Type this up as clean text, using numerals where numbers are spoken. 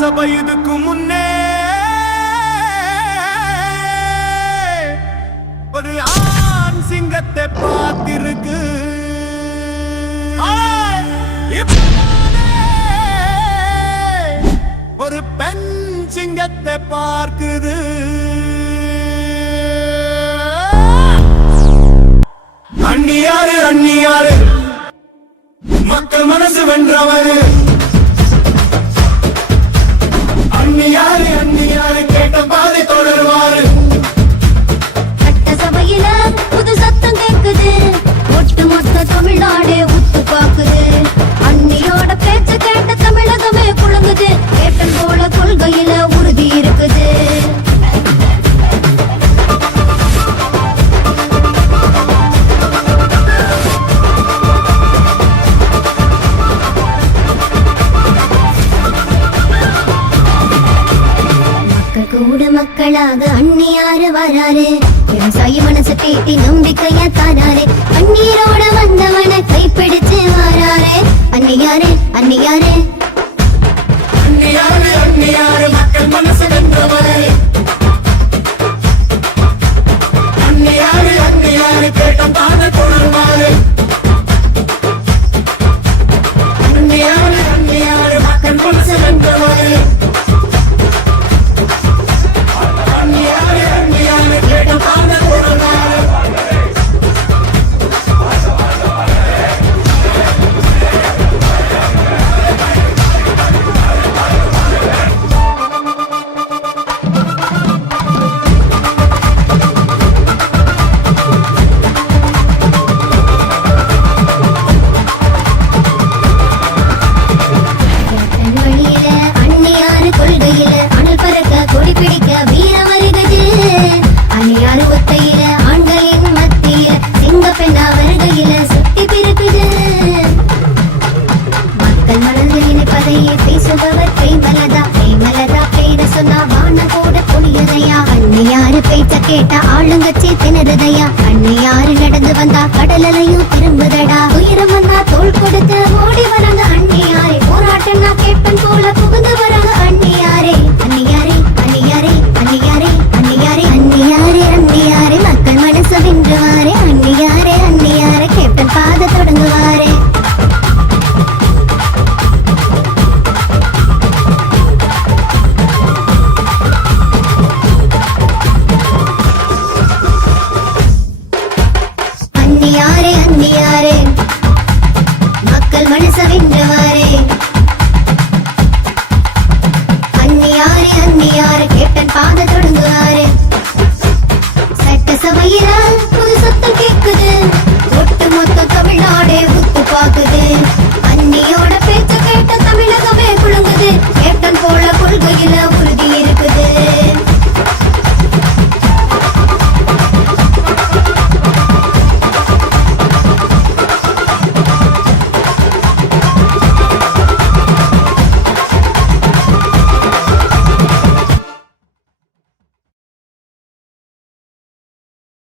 சபை இதுக்கு முன்னே ஒரு ஆண் சிங்கத்தை பார்த்திருக்கு. ஒரு பெண் சிங்கத்தை பார்க்குது. அண்ணியாரு அண்ணியாரு மக்கள் மனசு வென்றவரு. அண்ணியாரு அண்ணியாரு கேட்ட பாதை தொடருவாரு. சட்டசபையில புது சத்தம் கேக்குது. ஒட்டு மொத்த தமிழ்நாடு உத்து பாக்குது. அண்ணியோட பேச்சு கேட்ட தமிழகமே குழுங்குது. கேட்டன் போல கொள்கையில உறுதி இருக்குது. கூட மக்களாக அண்ணியாரு வராரு. விவசாயி மனசு தேட்டி நம்பிக்கையா தாராரு. அந்நீரோட வந்தவனை கைப்பிடிச்சு வராரு. அண்ணியாரு அண்ணியாரு அண்ணியாரு அண்ணியாரு மக்கள் மனசு வென்றவரு. அண்ணியாரு அண்ணியாரு கேட்ட பாதை தொடருவாரு. அண்ணியாரு அண்ணியாரு மக்கள் மனசு வென்றவரு. கேட்ட ஆளுங்கச்சி திணறுதையா. அண்ணியாரு நடந்து வந்தா கடலையும் திரும்புதடா. உயிரம் வந்தா தோள் கொடுத்து ஓடி வராங்க அண்ணியாரே. போராட்டம்னா கேட்பன் போல புகுந்து வராங்க அண்ணியாரே. அண்ணியாரே அண்ணியாரே அண்ணியாரே அண்ணியாரே அண்ணியாரே அண்ணியாரே மக்கள் மனசு வென்றுவாரே.